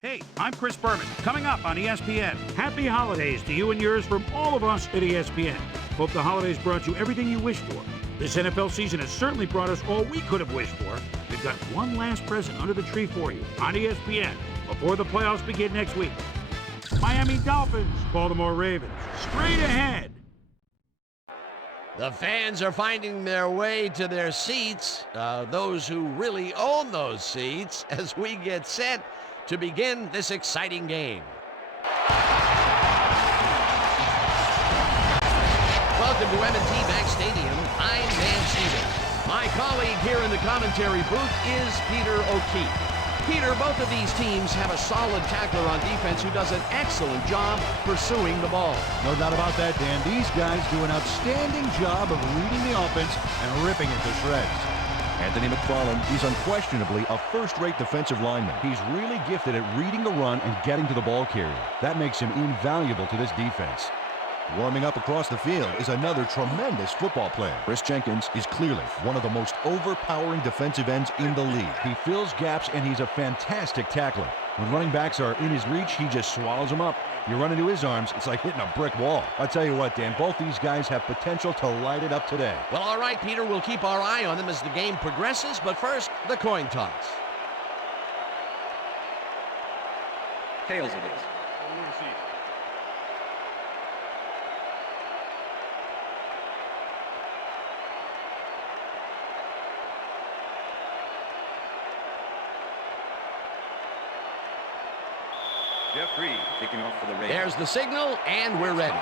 Hey, I'm Chris Berman. Coming up on ESPN, happy holidays to you and yours from all of us at ESPN. Hope the holidays brought you everything you wished for. This NFL season has certainly brought us all we could have wished for. We've got one last present under the tree for you on ESPN before the playoffs begin next week. Miami Dolphins, Baltimore Ravens, straight ahead. The fans are finding their way to their seats, those who really own those seats, as we get set to begin this exciting game. Welcome to M&T Bank Stadium. I'm Dan Stevens. My colleague here in the commentary booth is Peter O'Keefe. Peter, both of these teams have a solid tackler on defense who does an excellent job pursuing the ball. No doubt about that, Dan. These guys do an outstanding job of reading the offense and ripping it to shreds. Anthony McFarland, he's unquestionably a first-rate defensive lineman. He's really gifted at reading the run and getting to the ball carrier. That makes him invaluable to this defense. Warming up across the field is another tremendous football player. Chris Jenkins is clearly one of the most overpowering defensive ends in the league. He fills gaps, and he's a fantastic tackler. When running backs are in his reach, he just swallows them up. You run into his arms, it's like hitting a brick wall. I tell you what, Dan, both these guys have potential to light it up today. Well, all right, Peter, we'll keep our eye on them as the game progresses, but first, the coin toss. Tails it is. Jeff Reed kicking off for the Ravens. There's the signal, and we're ready.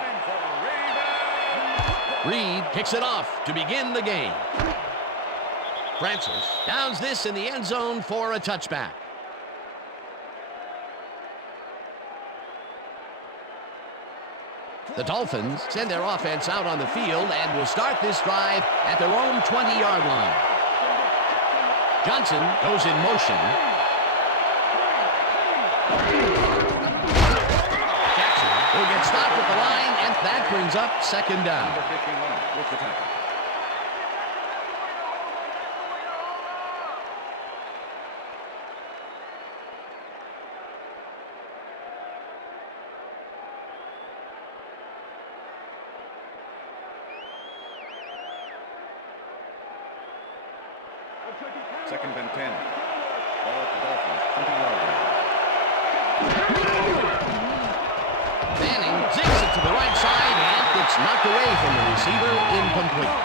Reed kicks it off to begin the game. Francis downs this in the end zone for a touchback. The Dolphins send their offense out on the field and will start this drive at their own 20-yard line. Johnson goes in motion. Will get stopped at the line, and that brings up second down. Number 51 with the tackle. Second and 10. Ball at the Dolphins, 20-yard line. Manning zigs it to the right side, and it's knocked away from the receiver, incomplete.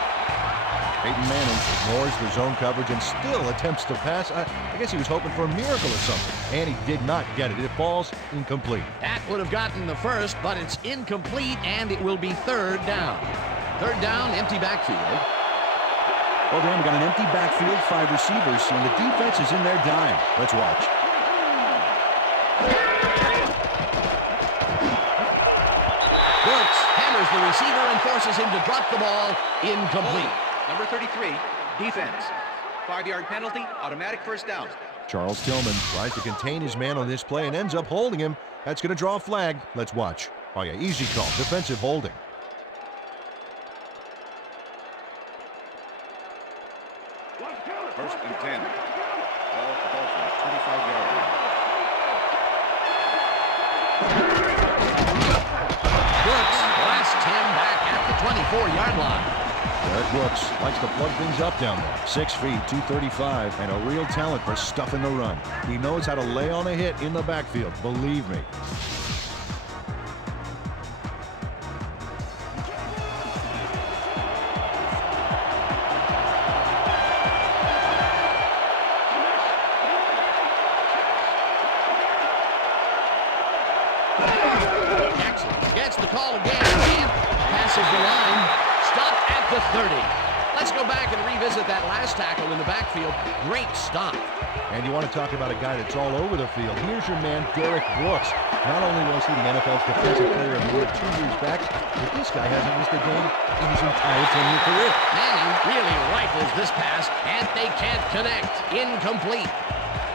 Peyton Manning ignores the zone coverage and still attempts to pass. I guess he was hoping for a miracle or something, and he did not get it. It falls incomplete. That would have gotten the first, but it's incomplete, and it will be third down. Third down, empty backfield. Well, Dan, we got an empty backfield, 5 receivers, and the defense is in their dime. Let's watch. Brooks hammers the receiver and forces him to drop the ball, incomplete. Number 33, defense. 5-yard penalty, automatic first down. Charles Tillman tries to contain his man on this play and ends up holding him. That's going to draw a flag. Let's watch. Oh, yeah, easy call. Defensive holding. First and 10. Ball at the Dolphins, 25-yard line. Brooks blasts him back at the 24-yard line. Derek Brooks likes to plug things up down there. 6 feet, 235, and a real talent for stuffing the run. He knows how to lay on a hit in the backfield, believe me. Jackson gets the call again and passes the line. Stopped at the 30. Let's go back and revisit that last tackle in the backfield. Great stop. And you want to talk about a guy that's all over the field. Here's your man, Derek Brooks. Not only was he the NFL's Defensive Player of the Year 2 years back, but this guy hasn't missed a game in his entire 10-year career. Manning really rifles this pass, and they can't connect. Incomplete.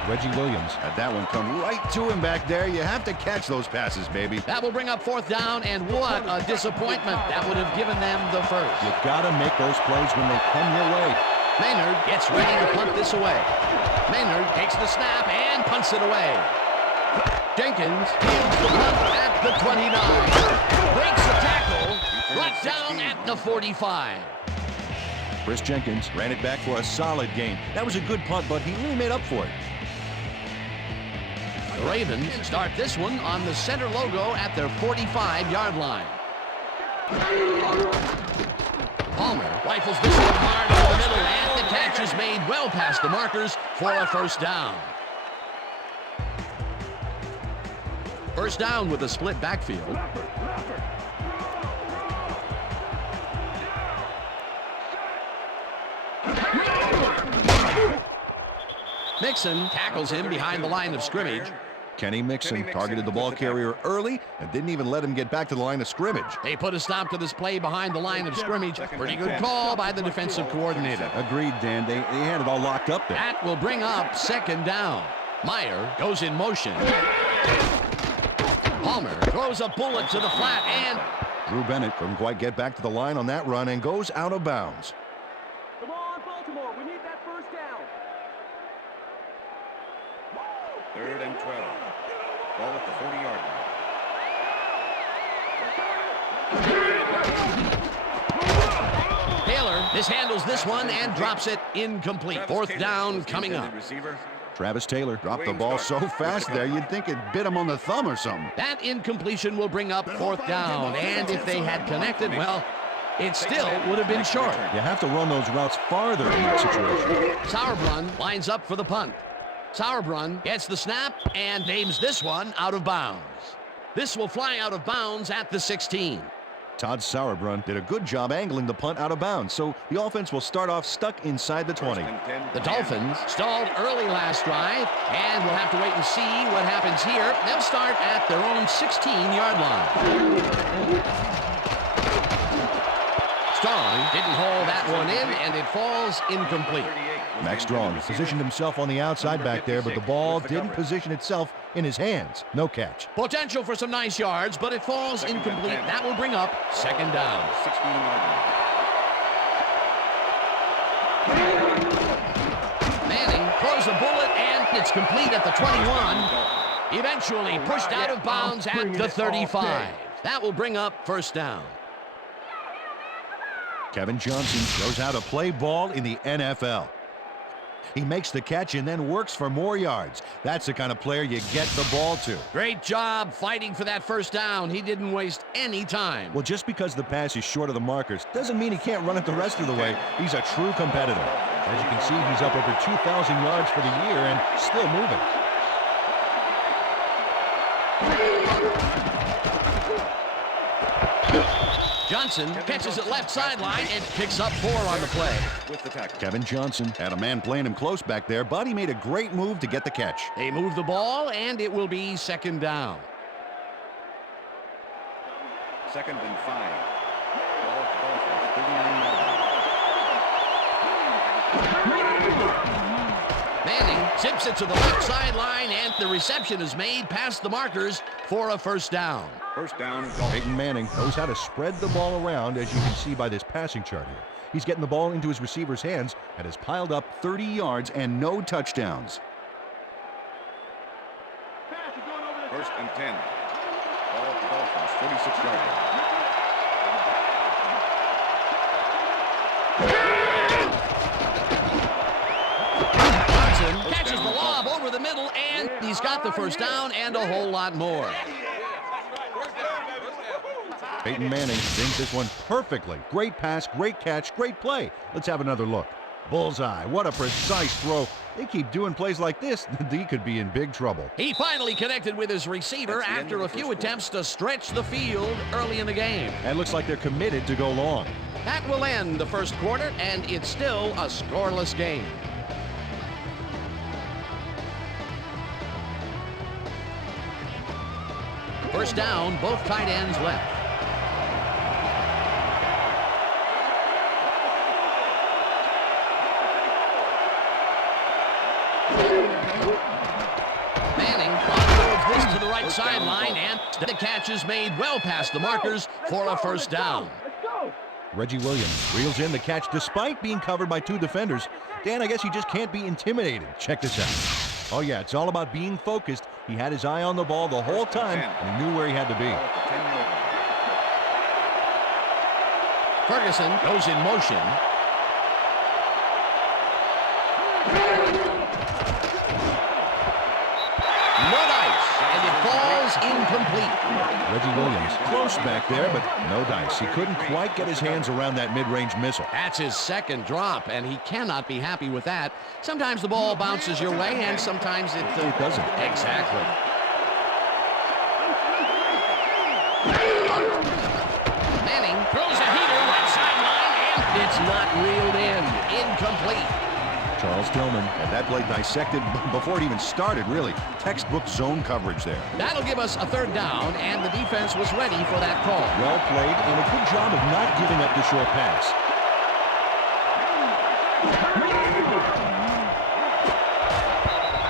Reggie Williams had that one come right to him back there. You have to catch those passes, baby. That will bring up fourth down, and what a disappointment. That would have given them the first. You got to make those plays when they come your way. Maynard gets ready to punt this away. Maynard takes the snap and punts it away. Jenkins fields the punt at the 29. Breaks the tackle. Brought down at the 45. Chris Jenkins ran it back for a solid gain. That was a good punt, but he really made up for it. The Ravens start this one on the center logo at their 45-yard line. Palmer rifles this one hard over the middle, and the catch is made well past the markers for a first down. First down with a split backfield. Mixon tackles him behind the line of scrimmage. Kenny Mixon targeted the ball carrier early and didn't even let him get back to the line of scrimmage. They put a stop to this play behind the line of scrimmage. Pretty good call by the defensive coordinator. Agreed, Dan. They had it all locked up there. That will bring up second down. Meyer goes in motion. Palmer throws a bullet to the flat, and Drew Bennett couldn't quite get back to the line on that run and goes out of bounds. Come on, Baltimore. We need that first down. 3rd and 12. Ball at the 40-yard line. Taylor mishandles this one and drops it incomplete. Fourth down coming up. Travis Taylor dropped the ball so fast there, you'd think it bit him on the thumb or something. That incompletion will bring up fourth down, and if they had connected, well, it still would have been short. You have to run those routes farther in that situation. Sauerbrunn lines up for the punt. Sauerbrunn gets the snap and aims this one out of bounds. This will fly out of bounds at the 16. Todd Sauerbrunn did a good job angling the punt out of bounds, so the offense will start off stuck inside the 20. The Dolphins stalled early last drive, and we'll have to wait and see what happens here. They'll start at their own 16-yard line. Strong didn't haul that one in, and it falls incomplete. Max Strong positioned himself on the outside back there, but the ball didn't position itself in his hands. No catch. Potential for some nice yards, but it falls incomplete. That will bring up second down. 16-yard line. Manning throws a bullet, and it's complete at the 21. Eventually pushed out of bounds at the 35. That will bring up first down. Kevin Johnson shows how to play ball in the NFL. He makes the catch and then works for more yards. That's the kind of player you get the ball to. Great job fighting for that first down. He didn't waste any time. Well, just because the pass is short of the markers doesn't mean he can't run it the rest of the way. He's a true competitor. As you can see, he's up over 2,000 yards for the year and still moving. Johnson catches it left sideline and picks up 4 on the play. With the tackle. Kevin Johnson had a man playing him close back there, but he made a great move to get the catch. They move the ball, and it will be second down. 2nd and 5. Ball at the Dolphins, 39-yard line. Manning zips it to the left sideline, and the reception is made past the markers for a first down. First down. Peyton Manning knows how to spread the ball around, as you can see by this passing chart here. He's getting the ball into his receiver's hands and has piled up 30 yards and no touchdowns. 1st and 10. Ball at the Dolphins, 46-yard line. Johnson catches the lob over the middle, and he's got the first down and a whole lot more. Peyton Manning sings this one perfectly. Great pass, great catch, great play. Let's have another look. Bullseye. What a precise throw. They keep doing plays like this, he could be in big trouble. He finally connected with his receiver after a few attempts to stretch the field early in the game. And looks like they're committed to go long. That will end the first quarter, and it's still a scoreless game. First down, both tight ends left. Manning offloads this to the right sideline, and the catch is made well past the markers for a first down. Reggie Williams reels in the catch despite being covered by 2 defenders. Dan, I guess you just can't be intimidated. Check this out. Oh yeah, it's all about being focused He had his eye on the ball the whole time, and he knew where he had to be. Ferguson goes in motion. No dice, and it falls incomplete. Reggie Williams close back there, but no dice. He couldn't quite get his hands around that mid-range missile. That's his second drop, and he cannot be happy with that. Sometimes the ball bounces your way, and sometimes it doesn't. Exactly. Manning throws a heater right sideline, and it's not reeled in. Incomplete. Charles Tillman. And that play dissected before it even started, really. Textbook zone coverage there. That'll give us a third down, and the defense was ready for that call. Well played, and a good job of not giving up the short pass.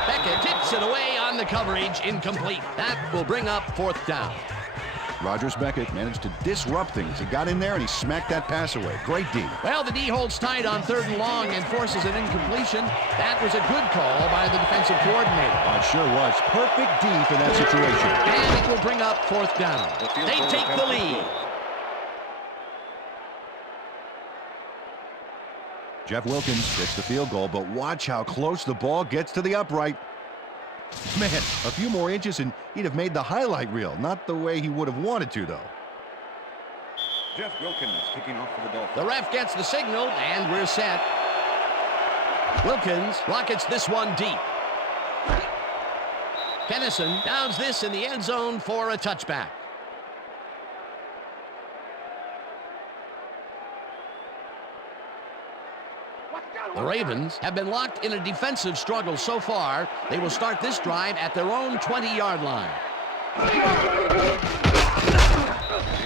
Beckett tips it away on the coverage, incomplete. That will bring up fourth down. Rogers Beckett managed to disrupt things. He got in there and he smacked that pass away. Great D. Well, the D holds tight on third and long and forces an incompletion. That was a good call by the defensive coordinator. It sure was. Perfect D for that situation. And it will bring up fourth down. They take the lead. Jeff Wilkins gets the field goal, but watch how close the ball gets to the upright. Man, a few more inches and he'd have made the highlight reel. Not the way he would have wanted to, though. Jeff Wilkins kicking off for the Dolphins. The ref gets the signal, and we're set. Wilkins rockets this one deep. Kennison downs this in the end zone for a touchback. The Ravens have been locked in a defensive struggle so far. They will start this drive at their own 20-yard line.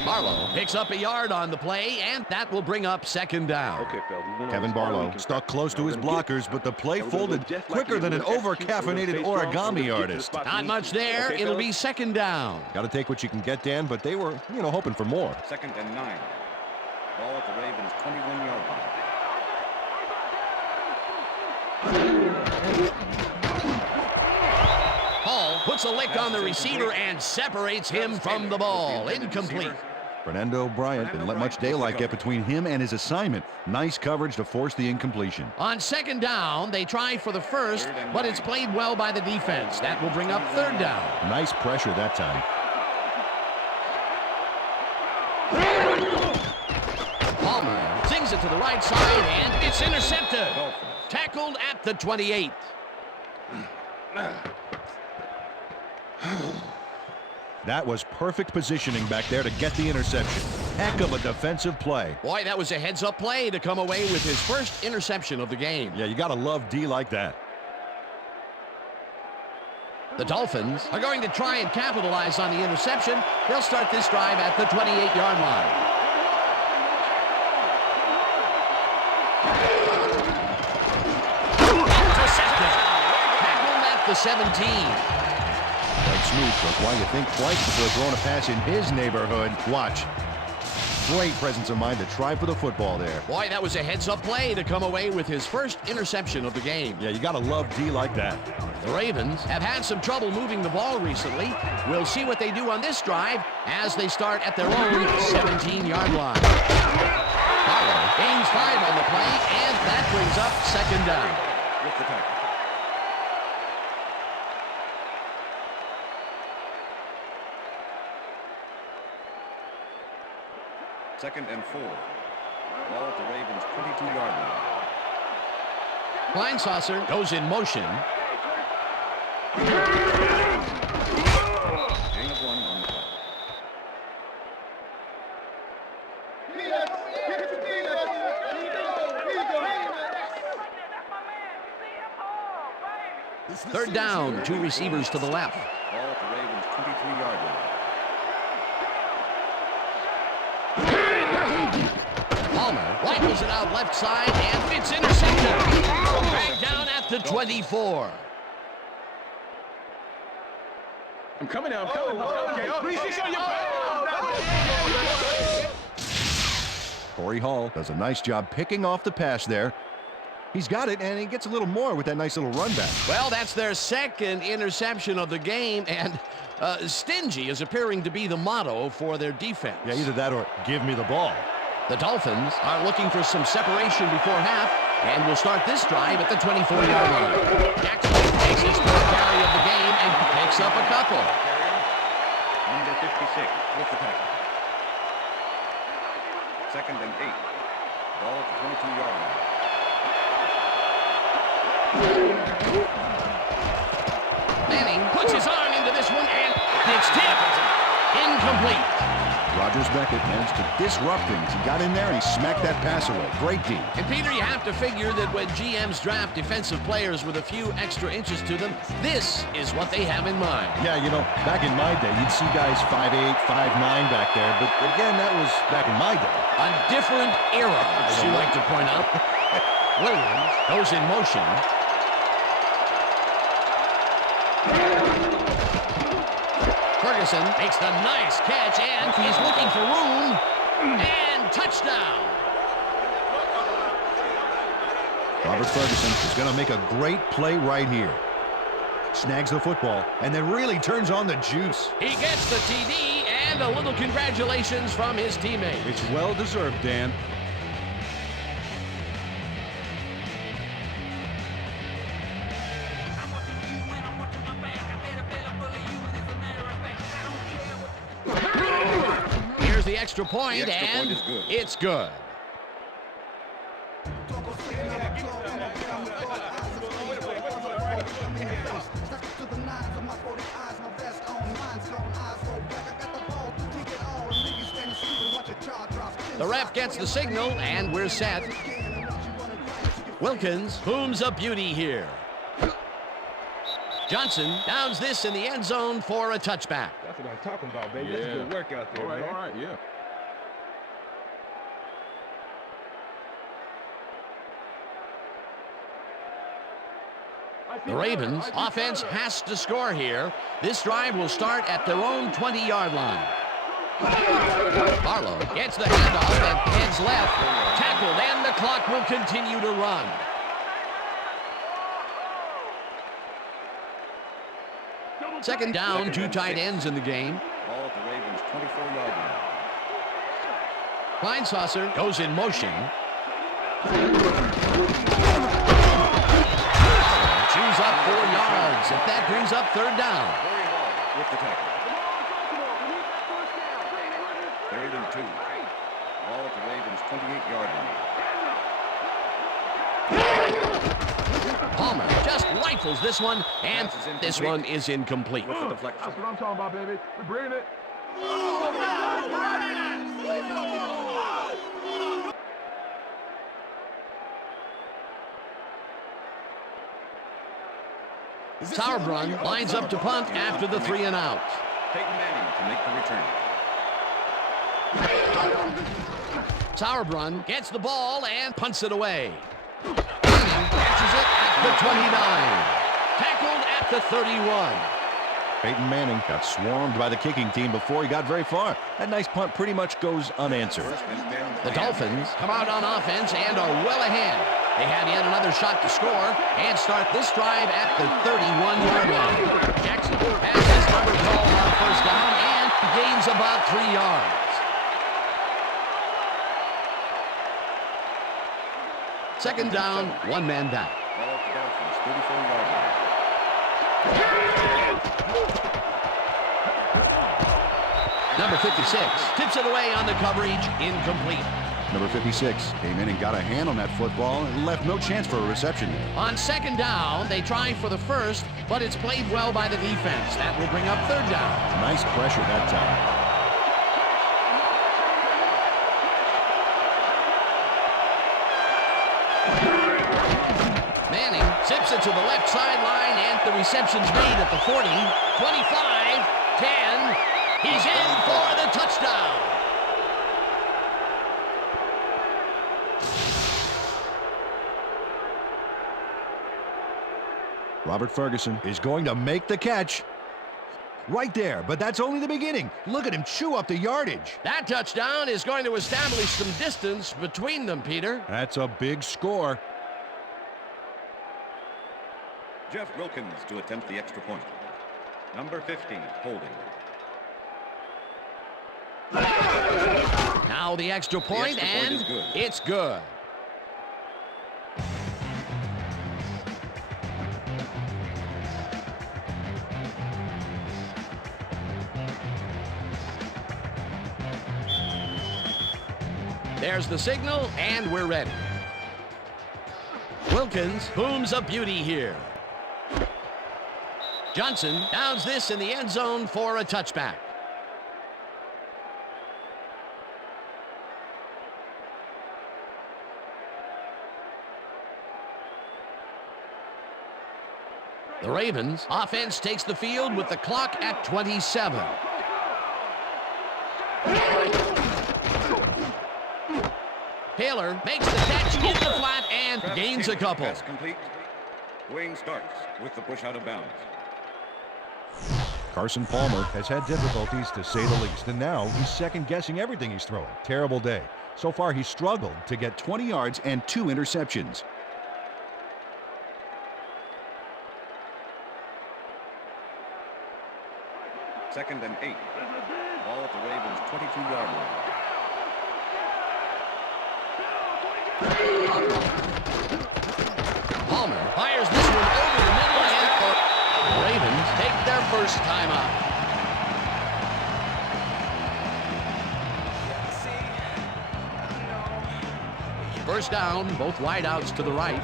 Barlow picks up a yard on the play, and that will bring up second down. Okay, Phil. Kevin Barlow stuck close to his blockers, but the play folded quicker than an over-caffeinated origami artist. Not much there. It'll be second down. Got to take what you can get, Dan, but they were, hoping for more. 2nd and 9. Ball at the Ravens' 21-yard line. Hall puts a lick on the receiver and separates him from the ball. Incomplete. Fernando Bryant didn't let much daylight get between him and his assignment. Nice coverage to force the incompletion. On second down, they try for the first, but it's played well by the defense. That will bring up third down. Nice pressure that time. Palmer sings it to the right side, and it's intercepted. Tackled at the 28. That was perfect positioning back there to get the interception. Heck of a defensive play. Boy, that was a heads-up play to come away with his first interception of the game. Yeah, you got to love D like that. The Dolphins are going to try and capitalize on the interception. They'll start this drive at the 28-yard line. The 17. Like Snoop, that's why you think twice before throwing a pass in his neighborhood. Watch. Great presence of mind to try for the football there. Boy, that was a heads-up play to come away with his first interception of the game. Yeah, you got to love D like that. The Ravens have had some trouble moving the ball recently. We'll see what they do on this drive as they start at their own 17-yard line. Barlow gains 5 on the play, and that brings up second down. With the tackle. Second and 4. Ball at the Ravens' 22-yard line. Kleinsasser goes in motion. Gain of 1 on the play. Third down, 2 receivers to the left. Ball at the Ravens' 23-yard line. Palmer rifles it out left side, and it's intercepted. Back down at the 24. I'm coming now. I'm coming. Corey Hall does a nice job picking off the pass there. He's got it, and he gets a little more with that nice little run back. Well, that's their second interception of the game, and stingy is appearing to be the motto for their defense. Yeah, either that or give me the ball. The Dolphins are looking for some separation before half, and will start this drive at the 24-yard line. Jackson takes his first carry of the game and picks up a couple. Number 56 with the tackle. 2nd and 8. Ball at the 22-yard line. Manning puts his arm into this one, and it's tipped. Incomplete. Rogers Beckett managed to disrupt things. He got in there and he smacked that pass away. Great D. And Peter, you have to figure that when GMs draft defensive players with a few extra inches to them, this is what they have in mind. Yeah, you know, back in my day, you'd see guys 5'8", 5'9" back there. But again, that was back in my day. A different era, as you like to point out. Williams goes in motion. Ferguson makes the nice catch, and he's looking for room. And touchdown. Robert Ferguson is going to make a great play right here. Snags the football and then really turns on the juice. He gets the TD and a little congratulations from his teammate. It's well deserved, Dan. Here's the extra point, The extra and point is good. it's good. The ref gets the signal, and we're set. Wilkins booms a beauty here. Johnson downs this in the end zone for a touchback. That's what I'm talking about, baby. That's good work out there, man. All right, yeah. The Ravens offense has to score here. This drive will start at their own 20-yard line. Barlow gets the handoff and heads left. Tackled, and the clock will continue to run. Second down, two tight ends in the game. Ball at the Ravens' 24-yard line. Kleinsasser goes in motion. Chews up 4 yards. If that brings up third down. Very hard with the tackle. 3rd and 2. Ball at the Ravens' 28-yard line. Palmer just rifles this one, and this one is incomplete. With the deflection. That's what I'm talking about, baby. We're bringing it. Sauerbrunn lines up to punt after the 3 and out. Peyton Manning to make the return. Sauerbrunn gets the ball and punts it away. Manning catches it at the 29. Tackled at the 31. Peyton Manning got swarmed by the kicking team before he got very far. That nice punt pretty much goes unanswered. 1st and 10. The Dolphins come out on offense and are well ahead. They have yet another shot to score and start this drive at the 31-yard line. Jackson has his number called on first down and gains about 3 yards. Second down, one man down. Ball at the Dolphins' 34-yard line. Number 56 tips it away on the coverage, incomplete. Number 56 came in and got a hand on that football and left no chance for a reception there. On second down, they try for the first, but it's played well by the defense. That will bring up third down. Nice pressure that time. Manning zips it to the left sideline, and the reception's made at the 40, 25, 10. He's in for the touchdown. Robert Ferguson is going to make the catch. Right there, but that's only the beginning. Look at him chew up the yardage. That touchdown is going to establish some distance between them, Peter. That's a big score. Jeff Wilkins to attempt the extra point. Number 15, holding. Now the extra point, The extra point and is good. it's good. There's the signal, and we're ready. Wilkins booms a beauty here. Johnson downs this in the end zone for a touchback. The Ravens offense takes the field with the clock at 27. Taylor makes the catch in the flat and Travis gains a Taylor, couple. Pass complete. Wayne starts with the push out of bounds. Carson Palmer has had difficulties, to say the least, and now he's second-guessing everything he's throwing. Terrible day. So far, he's struggled To get 20 yards and 2 interceptions. Second and 8. Ball at the Ravens' 22-yard line. Palmer fires this one over the middle, and the Ravens take their first time out. First down, both wideouts to the right.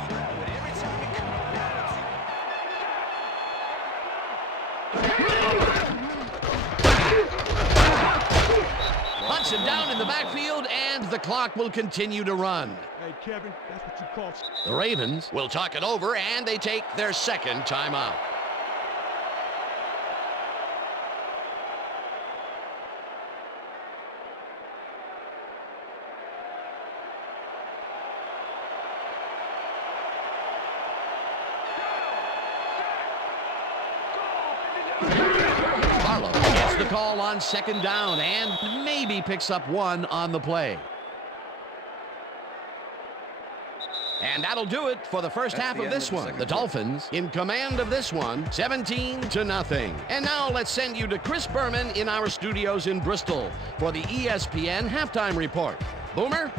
Hunts him down in the backfield, and the clock will continue to run. Hey, Kevin, that's what you call... The Ravens will talk it over, and they take their second timeout. Barlow gets the call on second down and maybe picks up one on the play. And that'll do it for the first half of this one. The Dolphins in command of this one, 17-0. And now let's send you to Chris Berman in our studios in Bristol for the ESPN halftime report. Boomer?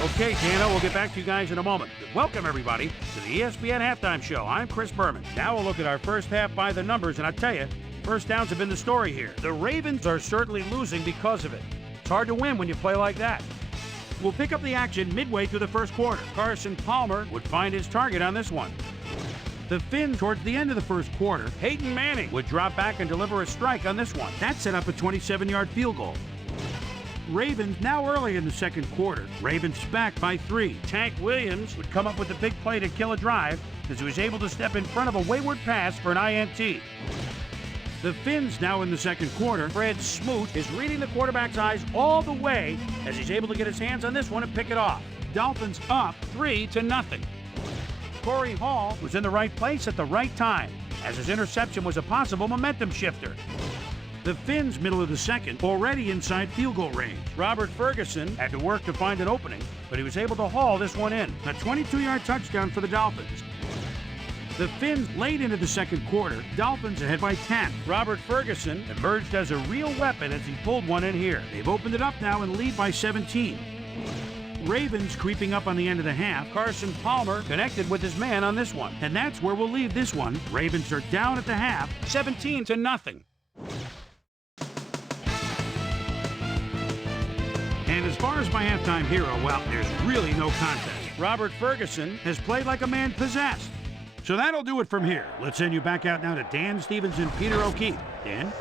Okay, Dana, we'll get back to you guys in a moment. Welcome, everybody, to the ESPN Halftime Show. I'm Chris Berman. Now we'll look at our first half by the numbers, and I tell you, first downs have been the story here. The Ravens are certainly losing because of it. It's hard to win when you play like that. We'll pick up the action midway through the first quarter. Carson Palmer would find his target on this one. The Fins towards the end of the first quarter, Peyton Manning would drop back and deliver a strike on this one. That set up a 27-yard field goal. Ravens now early in the second quarter. Ravens back by 3. Tank Williams would come up with a big play to kill a drive as he was able to step in front of a wayward pass for an INT. The Fins now in the second quarter. Fred Smoot is reading the quarterback's eyes all the way as he's able to get his hands on this one and pick it off. Dolphins up 3-0. Corey Hall was in the right place at the right time as his interception was a possible momentum shifter. The Fins, middle of the second, already inside field goal range. Robert Ferguson had to work to find an opening, but he was able to haul this one in. A 22-yard touchdown for the Dolphins. The Fins late into the second quarter. Dolphins ahead by 10. Robert Ferguson emerged as a real weapon as he pulled one in here. They've opened it up now and lead by 17. Ravens creeping up on the end of the half. Carson Palmer connected with his man on this one. And that's where we'll leave this one. Ravens are down at the half, 17-0. And as far as my halftime hero, well, there's really no contest. Robert Ferguson has played like a man possessed. So that'll do it from here. Let's send you back out now to Dan Stevens and Peter O'Keefe. Dan?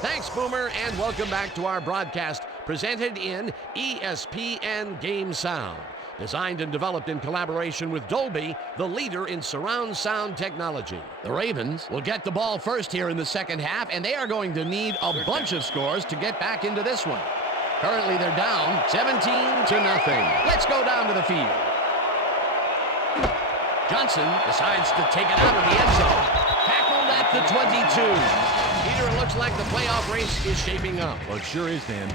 Thanks, Boomer, and welcome back to our broadcast presented in ESPN Game Sound. Designed and developed in collaboration with Dolby, the leader in surround sound technology. The Ravens will get the ball first here in the second half, and they are going to need a bunch of scores to get back into this one. Currently, they're down 17-0. Let's go down to the field. Johnson decides to take it out of the end zone. Tackled at the 22. Peter, it looks like the playoff race is shaping up. Well, it sure is, Dan.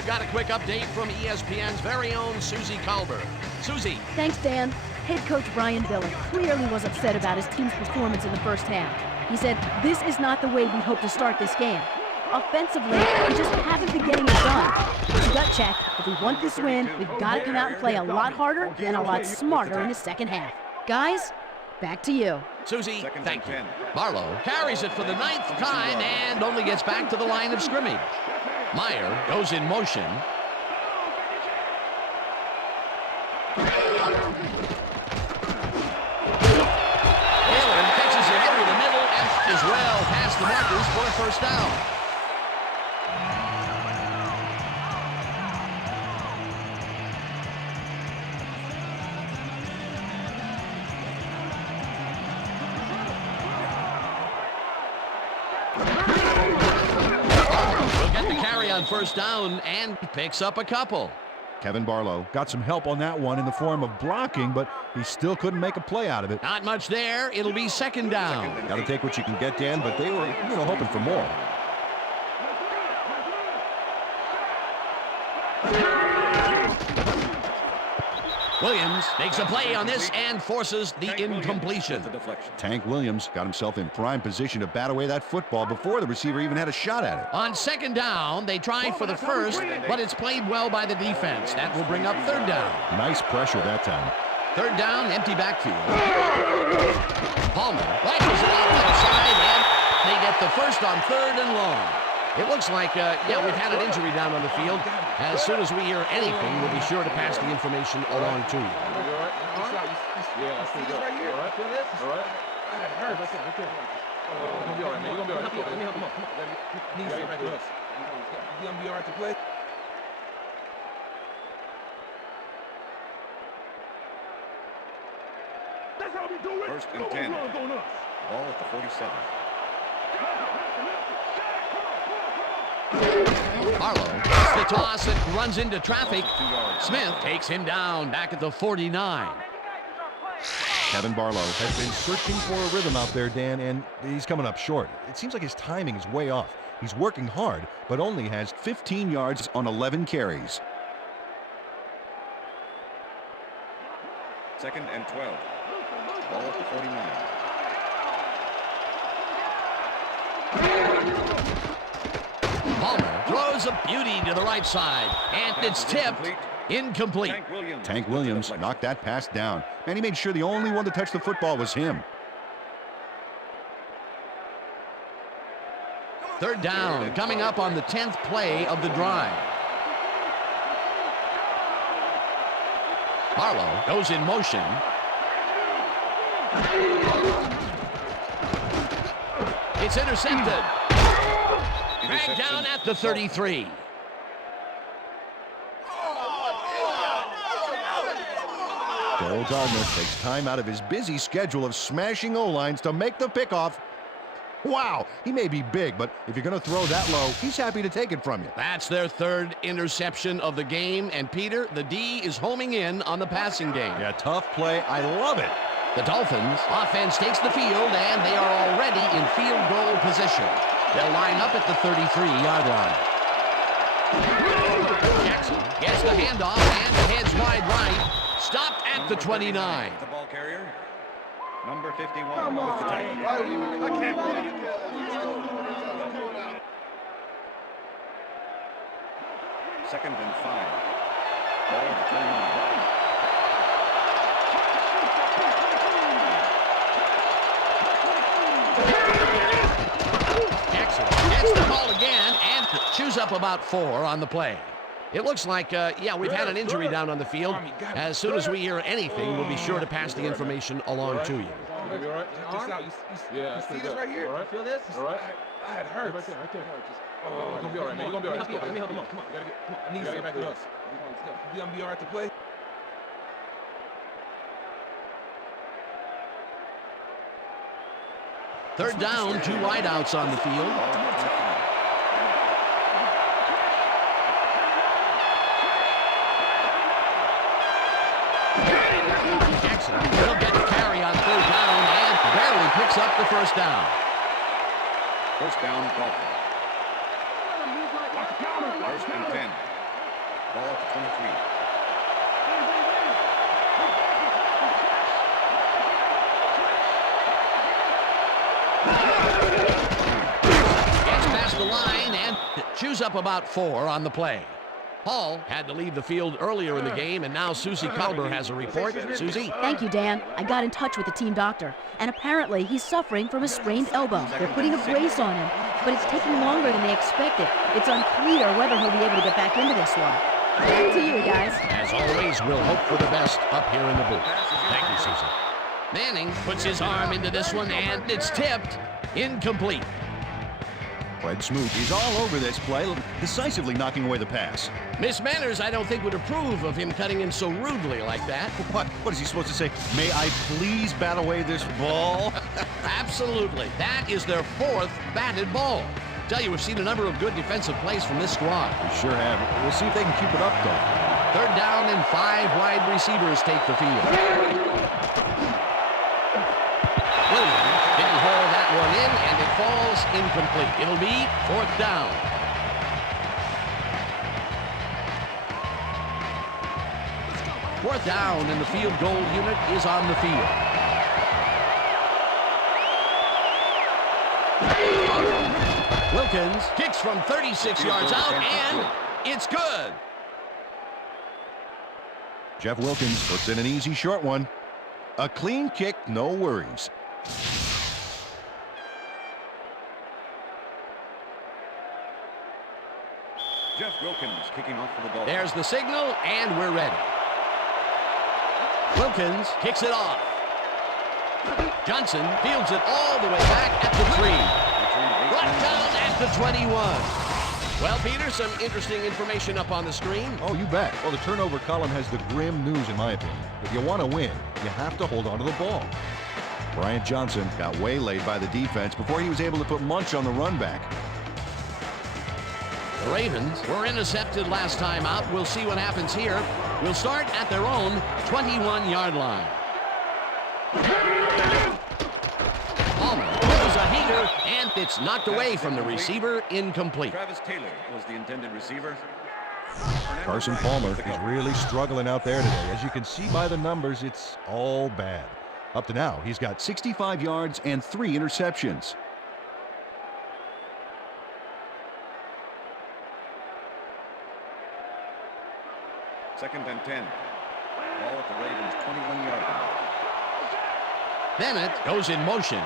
we've got a quick update from ESPN's very own Susie Colbert. Susie. Thanks, Dan. Head coach Brian Billick clearly was upset about his team's performance in the first half. He said, "This is not the way we hope to start this game. Offensively, we just haven't been getting it done. It's a gut check. If we want this win, we've got to come out and play a lot harder and a lot smarter in the second half." Guys, back to you. Susie, thank you. Barlow carries it for the 9th time and only gets back to the line of scrimmage. Meyer goes in motion. Taylor catches it over the middle and is well past the markers for a first down. Will get the carry on first down and picks up a couple. Kevin Barlow got some help on that one in the form of blocking, but he still couldn't make a play out of it. Not much there. It'll be second down. Got to take what you can get, Dan, but they were, hoping for more. Williams makes a play on this and forces the incompletion. Tank Williams got himself in prime position to bat away that football before the receiver even had a shot at it. On second down, they try for the first, but it's played well by the defense. That will bring up third down. Nice pressure that time. Third down, empty backfield. Palmer rifles it out to the side, and they get the first on third and long. It looks like, we've had an injury down on the field. As soon as we hear anything, we'll be sure to pass the information along to you. Yeah, I see that. Right here. Feel this? All right. That hurts. Right there. You're gonna be all right, man. You're gonna be all right. Let me help him up. Come on. Knees right back to us. You gonna be all right to play? That's how we do it. First and 10. Ball at the 47. Barlow gets the toss and runs into traffic. Smith takes him down back at the 49. Kevin Barlow has been searching for a rhythm out there, Dan, and he's coming up short. It seems like his timing is way off. He's working hard, but only has 15 yards on 11 carries. Second and 12. Ball at the 49. Palmer throws a beauty to the right side, and it's tipped. Incomplete. Tank Williams knocked that pass down, and he made sure the only one to touch the football was him. Third down, coming up on the 10th play of the drive. Barlow goes in motion. It's intercepted. Dragged down at the 33. Joel Gardner takes time out of his busy schedule of smashing O-lines to make the pickoff. Wow, he may be big, but if you're going to throw that low, he's happy to take it from you. That's their third interception of the game, and Peter, the D is homing in on the passing game. Yeah, tough play. I love it. The Dolphins offense takes the field, and they are already in field goal position. They'll line up at the 33-yard line. Jackson gets the handoff and heads wide right. Stopped at the 29. The ball carrier, number 51. Come on. I can't believe it. Second and 5. Ball at the 29. Jackson gets the ball again and chews up about 4 on the play. It looks like, we've had an injury down on the field. As soon as we hear anything, we'll be sure to pass the information along to you. You all right? Just out. You see this right here? All right. Feel this? All right. That hurts. Right there. Oh, you're gonna be all right, man. You're gonna be all right. Let me help him up. Come on. Knees get back to us. You gonna be all right to play? Third down, 2 wideouts on the field. Jackson will get the carry on third down and barely picks up the first down. First down, Dolphins. First and 10. 23. Gets past the line and chews up about 4 on the play. Hall had to leave the field earlier in the game, and now Susie Kalber has a report. Susie? Thank you, Dan. I got in touch with the team doctor, and apparently he's suffering from a sprained elbow. They're putting a brace on him, but it's taking longer than they expected. It's unclear whether he'll be able to get back into this one. Back to you, guys. As always, we'll hope for the best up here in the booth. Thank you, Susan. Manning puts his arm into this one, and it's tipped. Incomplete. Fred Smoot, he's all over this play, decisively knocking away the pass. Miss Manners, I don't think would approve of him cutting him so rudely like that. What is he supposed to say? May I please bat away this ball? Absolutely. That is their 4th batted ball. Tell you, we've seen a number of good defensive plays from this squad. We sure have. We'll see if they can keep it up, though. 3rd down and 5 wide receivers take the field. Williams didn't haul that one in, and it falls incomplete. It'll be 4th down. Fourth down, and the field goal unit is on the field. Wilkins kicks from 36 yards out, and it's good. Jeff Wilkins puts in an easy short one. A clean kick, no worries. Jeff Wilkins kicking off for the Dolphins. There's the signal, and we're ready. Wilkins kicks it off. Johnson fields it all the way back at the 3. Brought down at the 21. Well, Peter, some interesting information up on the screen. Oh, you bet. Well, the turnover column has the grim news, in my opinion. If you want to win, you have to hold on to the ball. Bryant Johnson got waylaid by the defense before he was able to put Munch on the run back. The Ravens were intercepted last time out. We'll see what happens here. We'll start at their own 21-yard line. Palmer throws a heater, and it's knocked away from the receiver, incomplete. Travis Taylor was the intended receiver. Carson Palmer is really struggling out there today. As you can see by the numbers, it's all bad. Up to now, he's got 65 yards and 3 interceptions. Second and 10. Ball at the Ravens' 21-yard line. Bennett goes in motion.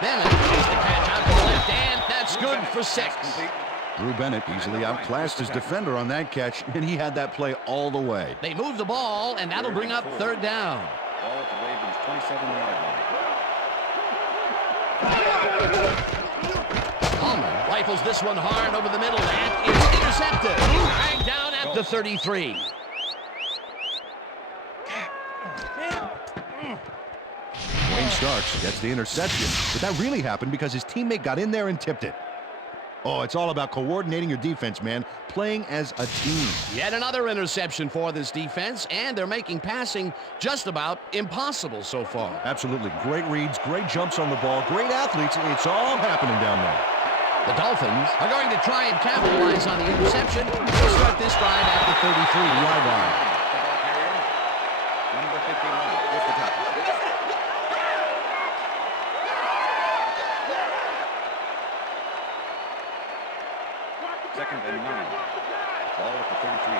Bennett makes the catch out to the left, and that's good for 6. Drew Bennett easily outclassed his defender on that catch, and he had that play all the way. They move the ball, and that'll bring up 3rd down. Ball at the Ravens' 27-yard line. Palmer rifles this one hard over the middle, and it's intercepted. Dragged down at the 33. Wayne Starks gets the interception, but that really happened because his teammate got in there and tipped it. Oh, it's all about coordinating your defense, man. Playing as a team. Yet another interception for this defense, and they're making passing just about impossible so far. Absolutely. Great reads, great jumps on the ball, great athletes. It's all happening down there. The Dolphins are going to try and capitalize on the interception. They'll start this drive at the 33-yard line. Number 51 with the tackle. Second and 9. Ball at the 33.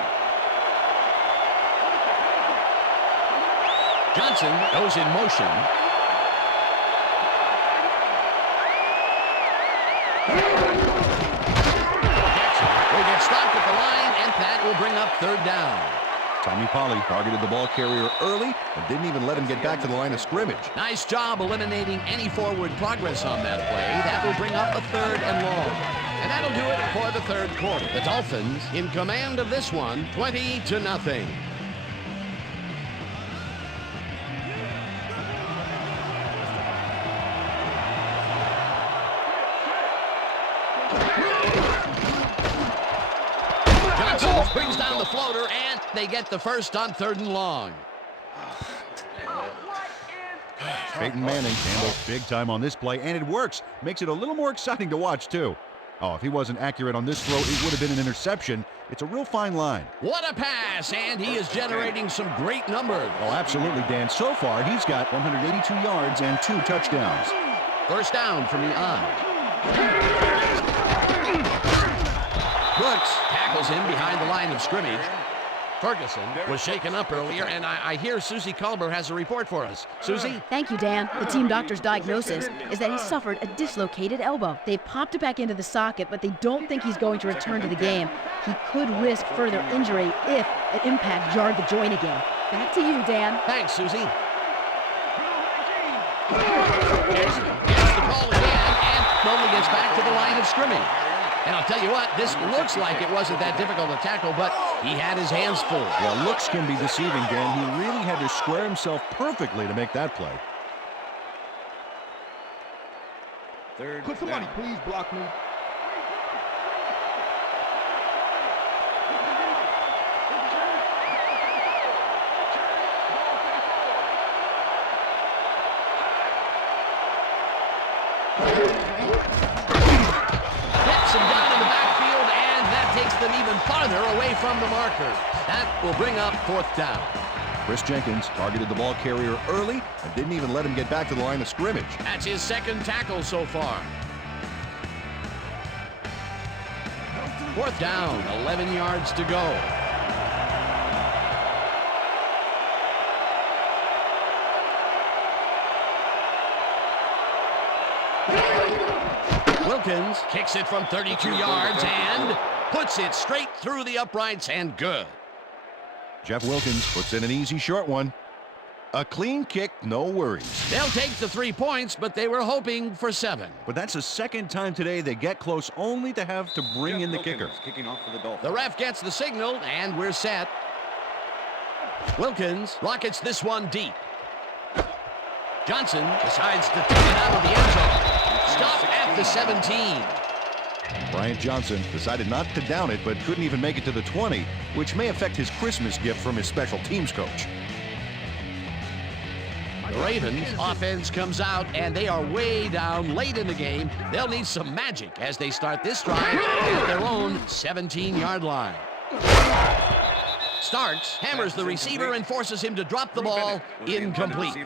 Johnson goes in motion. Jackson will get stopped at the line, and that will bring up 3rd down. Tommy Polley targeted the ball carrier early and didn't even let him get back to the line of scrimmage. Nice job eliminating any forward progress on that play. That will bring up a 3rd and long. And that'll do it for the 3rd quarter. The Dolphins in command of this one, 20-0. Johnson brings down the floater, and they get the first on 3rd and long. Peyton Manning handles big time on this play, and it works. Makes it a little more exciting to watch, too. Oh, if he wasn't accurate on this throw, it would have been an interception. It's a real fine line. What a pass, and he is generating some great numbers. Oh, absolutely, Dan. So far, he's got 182 yards and 2 touchdowns. First down from the I. Brooks tackles him behind the line of scrimmage. Ferguson was shaken up earlier, and I hear Susie Culber has a report for us. Susie? Thank you, Dan. The team doctor's diagnosis is that he suffered a dislocated elbow. They've popped it back into the socket, but they don't think he's going to return to the game. He could risk further injury if an impact jarred the joint again. Back to you, Dan. Thanks, Susie. Gets the ball again, and nobody gets back to the line of scrimmage. And I'll tell you what, this looks like it wasn't that difficult to tackle, but he had his hands full. Well, looks can be deceiving, Dan. He really had to square himself perfectly to make that play. Could somebody please block me? Them even farther away from the marker. That will bring up fourth down. Chris Jenkins targeted the ball carrier early and didn't even let him get back to the line of scrimmage. That's his second tackle so far. Fourth down, 11 yards to go. Wilkins kicks it from 32 yards and puts it straight through the uprights and good. Jeff Wilkins puts in an easy short one. A clean kick, no worries. They'll take the 3 points, but they were hoping for 7. But that's the second time today they get close only to have to bring in the kicker. Kicking off for the Dolphins. The ref gets the signal, and we're set. Wilkins rockets this one deep. Johnson decides to take it out of the end zone. Stop at the 17. Bryant Johnson decided not to down it, but couldn't even make it to the 20, which may affect his Christmas gift from his special teams coach. The Ravens offense comes out, and they are way down late in the game. They'll need some magic as they start this drive at their own 17-yard line. Starks hammers the receiver and forces him to drop the ball. Incomplete.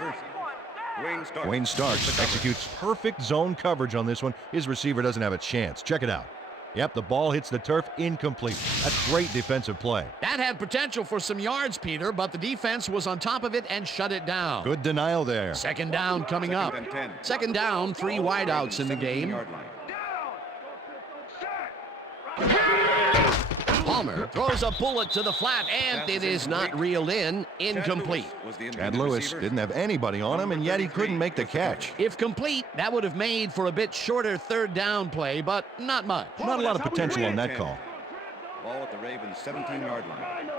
Wayne Starks executes perfect zone coverage on this one. His receiver doesn't have a chance. Check it out. Yep, the ball hits the turf, incomplete. That's great defensive play. That had potential for some yards, Peter, but the defense was on top of it and shut it down. Good denial there. Second down coming up. Second down, 3 wideouts in the game. Palmer throws a bullet to the flat, and it is not reeled in. Incomplete. Chad Lewis didn't have anybody on him, and yet he couldn't make the catch. If complete, that would have made for a bit shorter third down play, but not much. Not a lot of potential on that call. Ball at the Ravens' 17-yard line.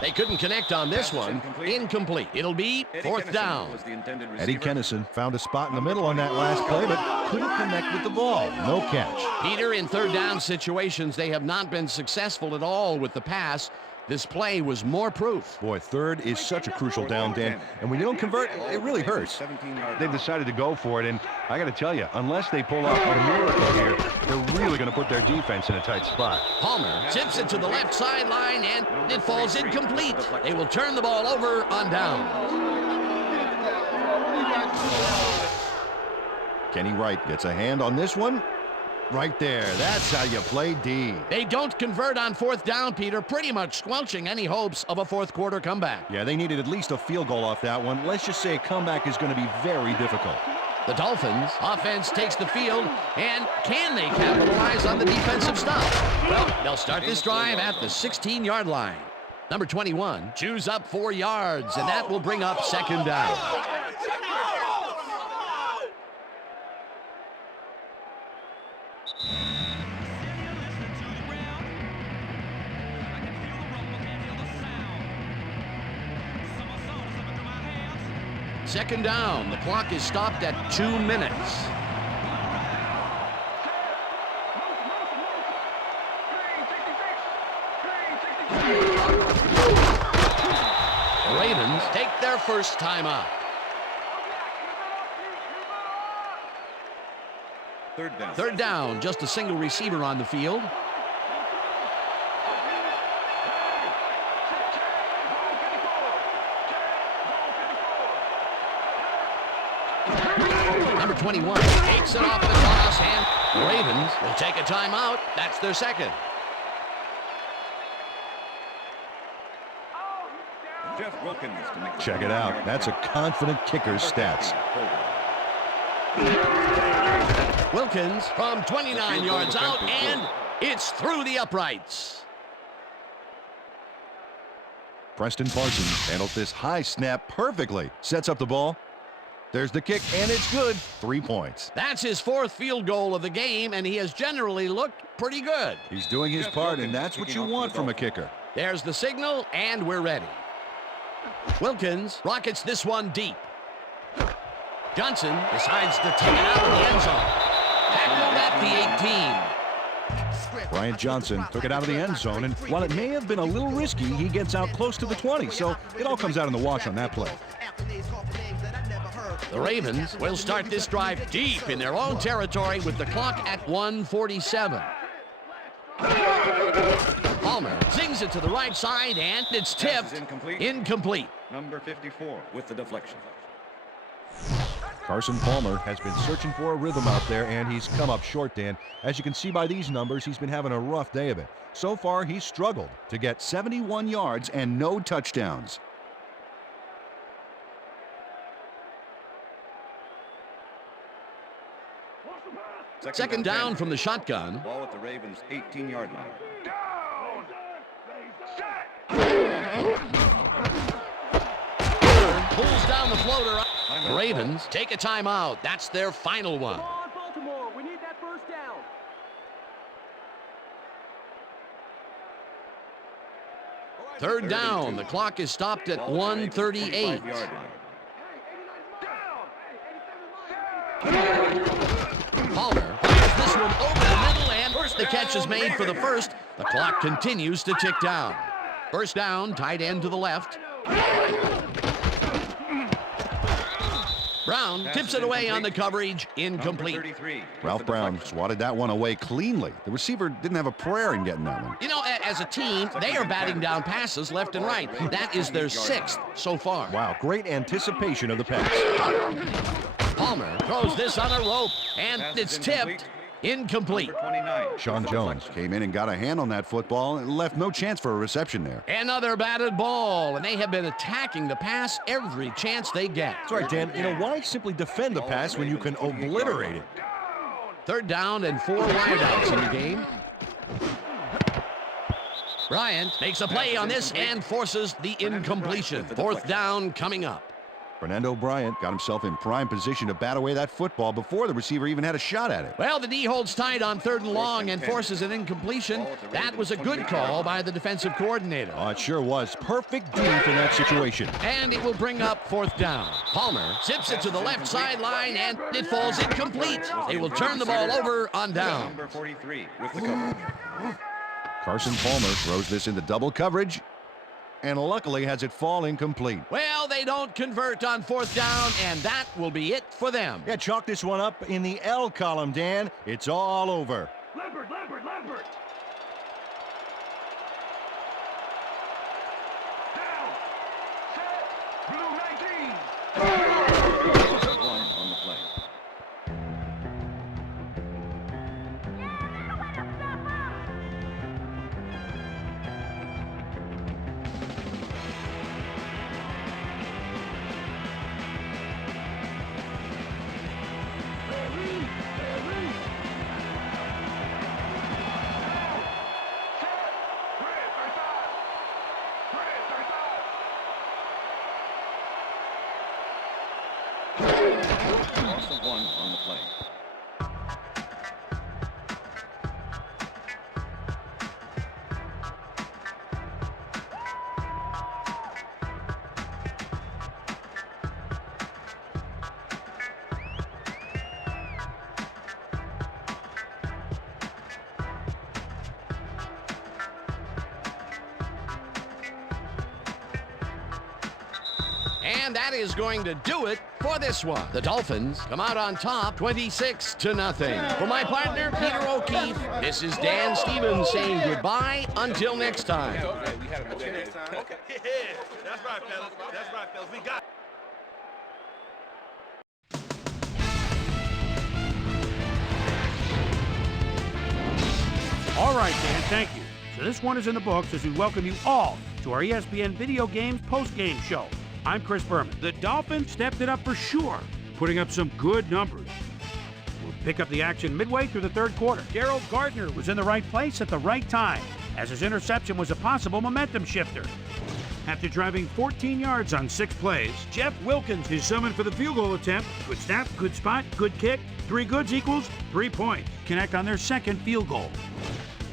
They couldn't connect on this one. Incomplete. It'll be fourth down. Eddie Kennison found a spot in the middle on that last play, but couldn't connect with the ball. No catch. Peter, in third down situations, they have not been successful at all with the pass. This play was more proof. Boy, third is such a crucial down, Dan. And when you don't convert, it really hurts. They've decided to go for it, and I got to tell you, unless they pull off a miracle here, they're really going to put their defense in a tight spot. Palmer tips it to the left sideline, and it falls incomplete. They will turn the ball over on down. Kenny Wright gets a hand on this one. Right there. That's how you play D. They don't convert on fourth down, Peter, pretty much squelching any hopes of a fourth quarter comeback. Yeah, they needed at least a field goal off that one. Let's just say a comeback is going to be very difficult. The Dolphins offense takes the field, and can they capitalize on the defensive stop? Well, they'll start this drive at the 16-yard line. Number 21 chews up 4 yards, and that will bring up second down. Second down. The clock is stopped at 2 minutes. The Ravens take their first time out. Third down. Third down, just a single receiver on the field. Number 21 takes it off the toss, and the Ravens will take a timeout. That's their second. Jeff Wilkins to make the Check it out. That's a confident kicker's stats. Wilkins from 29 yards out, and it's through the uprights. Preston Parsons handles this high snap perfectly. Sets up the ball. There's the kick, and it's good. 3 points. That's his fourth field goal of the game, and he has generally looked pretty good. He's doing his part, and that's what you want from a kicker. There's the signal, and we're ready. Wilkins rockets this one deep. Johnson decides to take it out of the end zone. Tackled at the 18. Bryant Johnson took it out of the end zone, and while it may have been a little risky, he gets out close to the 20, so it all comes out in the wash on that play. The Ravens will start this drive deep in their own territory with the clock at 1:47. Palmer zings it to the right side, and it's tipped. Incomplete. Number 54 with the deflection. Carson Palmer has been searching for a rhythm out there, and he's come up short, Dan. As you can see by these numbers, he's been having a rough day of it. So far, he's struggled To get 71 yards and no touchdowns. Second down from the shotgun. Ball at the Ravens' 18-yard line. Pulls down the floater. The Ravens take a timeout. That's their final one. Come on, Baltimore. We need that first down. Third down. The clock is stopped at 1:38. Palmer fires this one over the middle, and the catch is made for the first. The clock continues to tick down. First down, tight end to the left. Brown tips it away on the coverage. Incomplete. Ralph Brown swatted that one away cleanly. The receiver didn't have a prayer in getting that one. You know, as a team, they are batting down passes left and right. That is their 6th so far. Wow, great anticipation of the pass. Palmer throws this on a rope, and it's tipped. Incomplete. Sean Jones came in and got a hand on that football and left no chance for a reception there. Another batted ball, and they have been attacking the pass every chance they get. That's right, Dan. You know, why simply defend the pass when you can obliterate it? Third down and 4 wideouts in the game. Bryant makes a play on this and forces the incompletion. Fourth down coming up. Fernando Bryant got himself in prime position to bat away that football before the receiver even had a shot at it. Well, the D holds tight on 3rd and long and forces an incompletion. That was a good call by the defensive coordinator. Oh, it sure was. Perfect D for that situation. And it will bring up 4th down. Palmer zips it to the left sideline, and it falls incomplete. They will turn the ball over on down. Number 43 with the coverage. Carson Palmer throws this into double coverage, and luckily has it fall incomplete. Well, they don't convert on 4th down, and that will be it for them. Yeah, chalk this one up in the L column, Dan. It's all over. Lambert. Down. Set. Blue 19. One on the play. Loss of 1 on the play. And that is going to do it for for this one. The Dolphins come out on top 26-0. For my partner, Peter O'Keefe, this is Dan Stevens saying goodbye until next time. Okay, we had a next time. Okay. Yeah, that's right, fellas. That's right, fellas. We got All right, Dan, thank you. So this one is in the books as we welcome you all to our ESPN Video Games post-game show. I'm Chris Berman. The Dolphins stepped it up for sure, putting up some good numbers. We'll pick up the action midway through the third quarter. Gerald Gardner was in the right place at the right time, as his interception was a possible momentum shifter. After driving 14 yards on 6 plays, Jeff Wilkins is summoned for the field goal attempt. Good snap, good spot, good kick. 3 goods equals 3 points. Connect on their second field goal.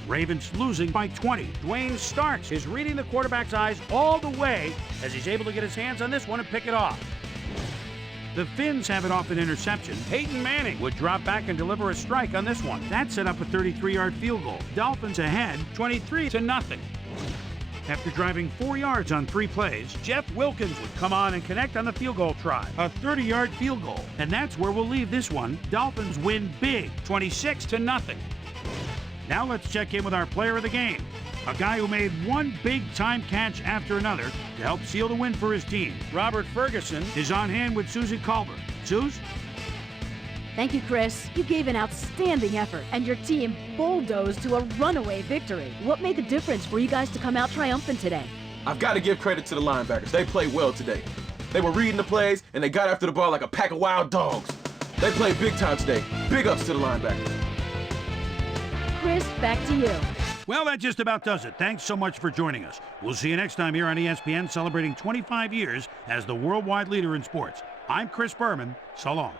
Ravens losing by 20. Dwayne Starks is reading the quarterback's eyes all the way as he's able to get his hands on this one and pick it off. The Finns have it off an interception. Peyton Manning would drop back and deliver a strike on this one. That set up a 33-yard field goal. Dolphins ahead 23-0. After driving 4 yards on 3 plays, Jeff Wilkins would come on and connect on the field goal try. A 30-yard field goal. And that's where we'll leave this one. Dolphins win big, 26-0. Now let's check in with our player of the game, a guy who made one big-time catch after another to help seal the win for his team. Robert Ferguson is on hand with Susie Culver. Suze? Thank you, Chris. You gave an outstanding effort, and your team bulldozed to a runaway victory. What made the difference for you guys to come out triumphant today? I've got to give credit to the linebackers. They played well today. They were reading the plays, and they got after the ball like a pack of wild dogs. They played big time today. Big ups to the linebackers. Chris, back to you. Well, that just about does it. Thanks so much for joining us. We'll see you next time here on ESPN, celebrating 25 years as the worldwide leader in sports. I'm Chris Berman. So long.